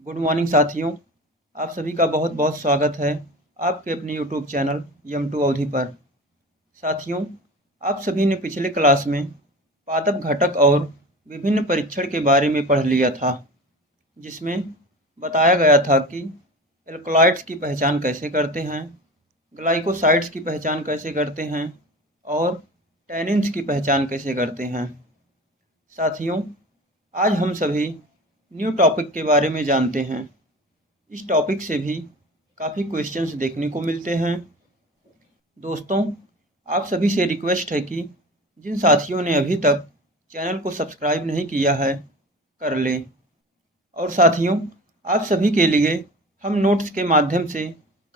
Good morning साथियों। आप सभी का बहुत बहुत स्वागत है आपके अपने यूट्यूब चैनल यम2 अवधि पर। साथियों, आप सभी ने पिछले क्लास में पादप घटक और विभिन्न परीक्षण के बारे में पढ़ लिया था, जिसमें बताया गया था कि एल्कोलाइड्स की पहचान कैसे करते हैं, ग्लाइकोसाइड्स की पहचान कैसे करते हैं और टैनिन्स की पहचान कैसे करते हैं। साथियों, आज हम सभी न्यू टॉपिक के बारे में जानते हैं। इस टॉपिक से भी काफ़ी क्वेश्चंस देखने को मिलते हैं। दोस्तों, आप सभी से रिक्वेस्ट है कि जिन साथियों ने अभी तक चैनल को सब्सक्राइब नहीं किया है, कर लें। और साथियों, आप सभी के लिए हम नोट्स के माध्यम से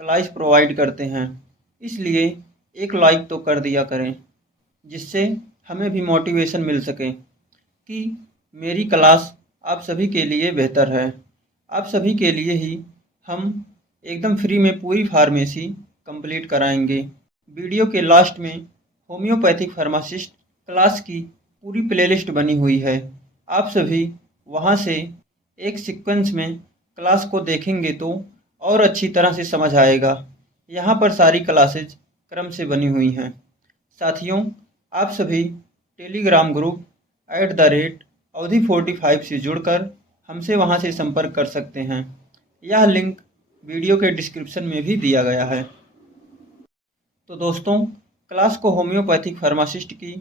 क्लास प्रोवाइड करते हैं, इसलिए एक लाइक तो कर दिया करें, जिससे हमें भी मोटिवेशन मिल सके कि मेरी क्लास आप सभी के लिए बेहतर है। आप सभी के लिए ही हम एकदम फ्री में पूरी फार्मेसी कंप्लीट कराएंगे। वीडियो के लास्ट में होम्योपैथिक फार्मासिस्ट क्लास की पूरी प्लेलिस्ट बनी हुई है। आप सभी वहां से एक सीक्वेंस में क्लास को देखेंगे तो और अच्छी तरह से समझ आएगा। यहाँ पर सारी क्लासेज क्रम से बनी हुई हैं। साथियों, आप सभी टेलीग्राम ग्रुप @अवधि45 से जुड़कर हमसे वहां से संपर्क कर सकते हैं। यह लिंक वीडियो के डिस्क्रिप्शन में भी दिया गया है। तो दोस्तों, क्लास को होम्योपैथिक फार्मासिस्ट की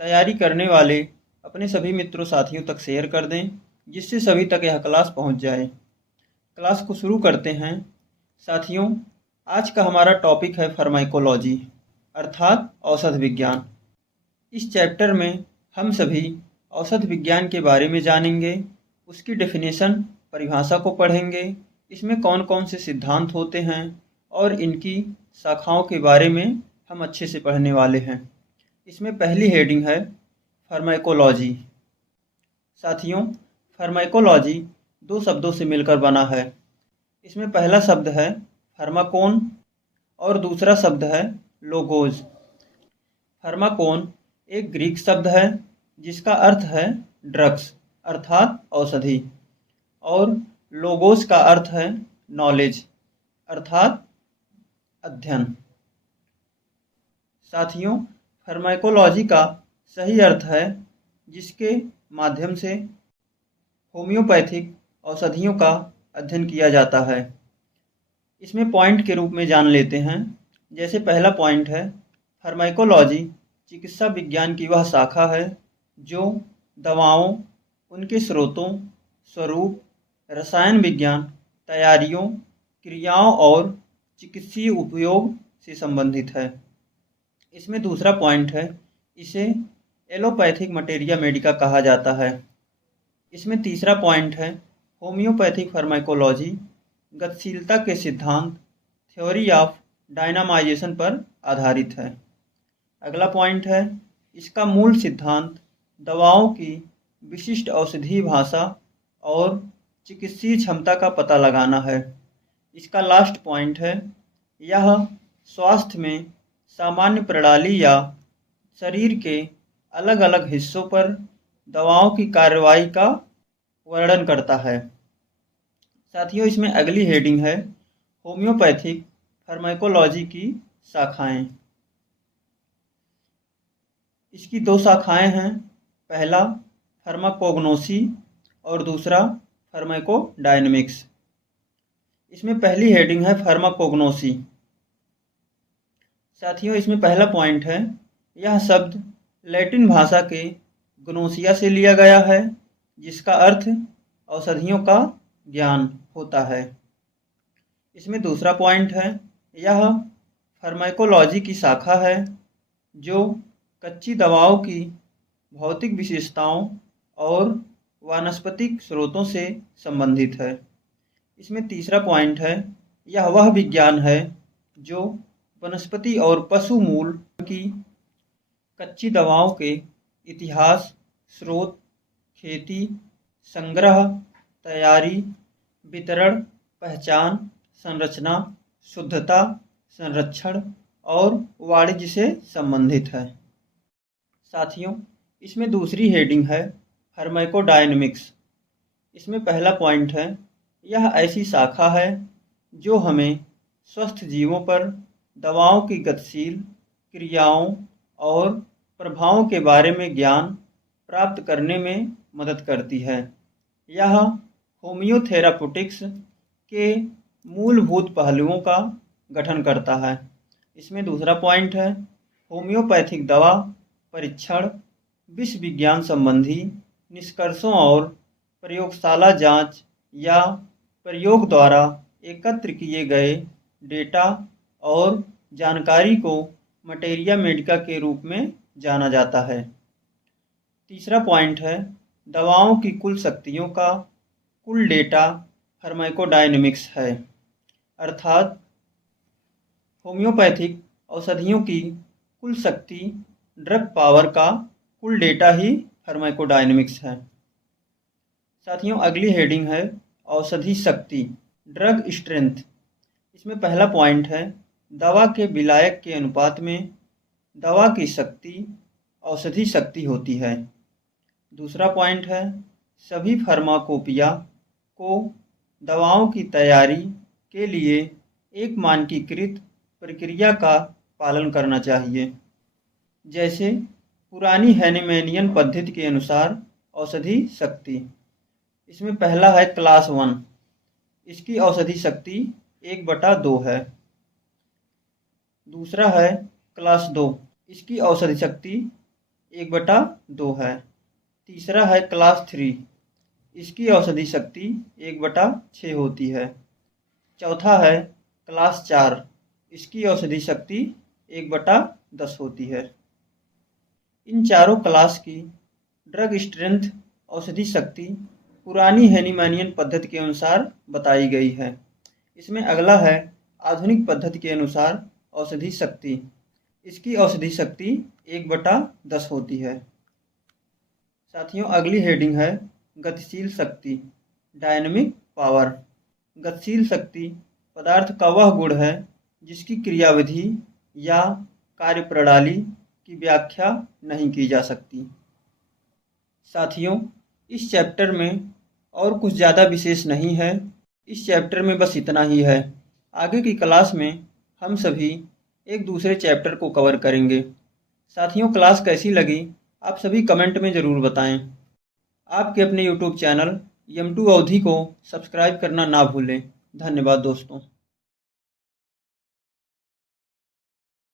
तैयारी करने वाले अपने सभी मित्रों साथियों तक शेयर कर दें, जिससे सभी तक यह क्लास पहुंच जाए। क्लास को शुरू करते हैं। साथियों, आज का हमारा टॉपिक है फार्माकोलॉजी, अर्थात औषध विज्ञान। इस चैप्टर में हम सभी औषध विज्ञान के बारे में जानेंगे, उसकी डेफिनेशन परिभाषा को पढ़ेंगे, इसमें कौन कौन से सिद्धांत होते हैं और इनकी शाखाओं के बारे में हम अच्छे से पढ़ने वाले हैं। इसमें पहली हेडिंग है फार्माकोलॉजी। साथियों, फार्माकोलॉजी दो शब्दों से मिलकर बना है। इसमें पहला शब्द है फार्माकोन और दूसरा शब्द है लोगोज। फार्माकोन एक ग्रीक शब्द है जिसका अर्थ है ड्रग्स अर्थात औषधि, और लोगोस का अर्थ है नॉलेज अर्थात अध्ययन। साथियों, फार्माकोलॉजी का सही अर्थ है जिसके माध्यम से होम्योपैथिक औषधियों का अध्ययन किया जाता है। इसमें पॉइंट के रूप में जान लेते हैं। जैसे पहला पॉइंट है, फार्माकोलॉजी चिकित्सा विज्ञान की वह शाखा है जो दवाओं, उनके स्रोतों, स्वरूप, रसायन विज्ञान, तैयारियों, क्रियाओं और चिकित्सीय उपयोग से संबंधित है। इसमें दूसरा पॉइंट है, इसे एलोपैथिक मटेरिया मेडिका कहा जाता है। इसमें तीसरा पॉइंट है, होम्योपैथिक फार्माकोलॉजी गतिशीलता के सिद्धांत थ्योरी ऑफ डायनामाइजेशन पर आधारित है। अगला पॉइंट है, इसका मूल सिद्धांत दवाओं की विशिष्ट औषधीय भाषा और चिकित्सीय क्षमता का पता लगाना है। इसका लास्ट पॉइंट है, यह स्वास्थ्य में सामान्य प्रणाली या शरीर के अलग अलग हिस्सों पर दवाओं की कार्रवाई का वर्णन करता है। साथियों, इसमें अगली हेडिंग है होम्योपैथिक फार्माकोलॉजी की शाखाएं। इसकी दो शाखाएं हैं, पहला फार्माकोग्नोसी और दूसरा फार्माकोडायनेमिक्स। इसमें पहली हेडिंग है फार्माकोग्नोसी। साथियों, इसमें पहला पॉइंट है, यह शब्द लैटिन भाषा के ग्नोसिया से लिया गया है, जिसका अर्थ औषधियों का ज्ञान होता है। इसमें दूसरा पॉइंट है, यह फार्माकोलॉजी की शाखा है जो कच्ची दवाओं की भौतिक विशेषताओं और वानस्पतिक स्रोतों से संबंधित है। इसमें तीसरा पॉइंट है, यह वह विज्ञान है जो वनस्पति और पशु मूल की कच्ची दवाओं के इतिहास, स्रोत, खेती, संग्रह, तैयारी, वितरण, पहचान, संरचना, शुद्धता, संरक्षण और वाणिज्य से संबंधित है। साथियों, इसमें दूसरी हेडिंग है फार्माकोडायनेमिक्स। इसमें पहला पॉइंट है, यह ऐसी शाखा है जो हमें स्वस्थ जीवों पर दवाओं की गतिशील क्रियाओं और प्रभावों के बारे में ज्ञान प्राप्त करने में मदद करती है। यह होम्योथेराप्यूटिक्स के मूलभूत पहलुओं का गठन करता है। इसमें दूसरा पॉइंट है होम्योपैथिक दवा परीक्षण विषय विज्ञान संबंधी निष्कर्षों और प्रयोगशाला जांच या प्रयोग द्वारा एकत्र किए गए डेटा और जानकारी को मटेरिया मेडिका के रूप में जाना जाता है। तीसरा पॉइंट है दवाओं की कुल शक्तियों का कुल डेटा फार्माकोडायनेमिक्स है, अर्थात होम्योपैथिक औषधियों की कुल शक्ति ड्रग पावर का कुल डेटा ही फार्माकोडायनेमिक्स है। साथियों, अगली हेडिंग है औषधि शक्ति ड्रग स्ट्रेंथ। इसमें पहला पॉइंट है दवा के विलायक के अनुपात में दवा की शक्ति औषधि शक्ति होती है। दूसरा पॉइंट है सभी फार्माकोपिया को दवाओं की तैयारी के लिए एक मानकीकृत प्रक्रिया का पालन करना चाहिए, जैसे पुरानी हैनिमैनियन पद्धति के अनुसार औषधि शक्ति। इसमें पहला है क्लास 1, इसकी औषधि शक्ति 1/2 है। दूसरा है क्लास 2, इसकी औषधि शक्ति 1/2 है। तीसरा है क्लास 3, इसकी औषधि शक्ति 1/6 होती है। चौथा है क्लास 4, इसकी औषधि शक्ति 1/10 होती है। इन चारों क्लास की ड्रग स्ट्रेंथ औषधि शक्ति पुरानी हैनिमैनियन पद्धति के अनुसार बताई गई है। इसमें अगला है आधुनिक पद्धति के अनुसार औषधि शक्ति, इसकी औषधि शक्ति 1/10 होती है। साथियों, अगली हेडिंग है गतिशील शक्ति डायनेमिक पावर। गतिशील शक्ति पदार्थ का वह गुण है जिसकी क्रियाविधि या कार्यप्रणाली की व्याख्या नहीं की जा सकती। साथियों, इस चैप्टर में और कुछ ज़्यादा विशेष नहीं है। इस चैप्टर में बस इतना ही है। आगे की क्लास में हम सभी एक दूसरे चैप्टर को कवर करेंगे। साथियों, क्लास कैसी लगी आप सभी कमेंट में ज़रूर बताएं। आपके अपने YouTube चैनल M2 अवधी को सब्सक्राइब करना ना भूलें। धन्यवाद दोस्तों।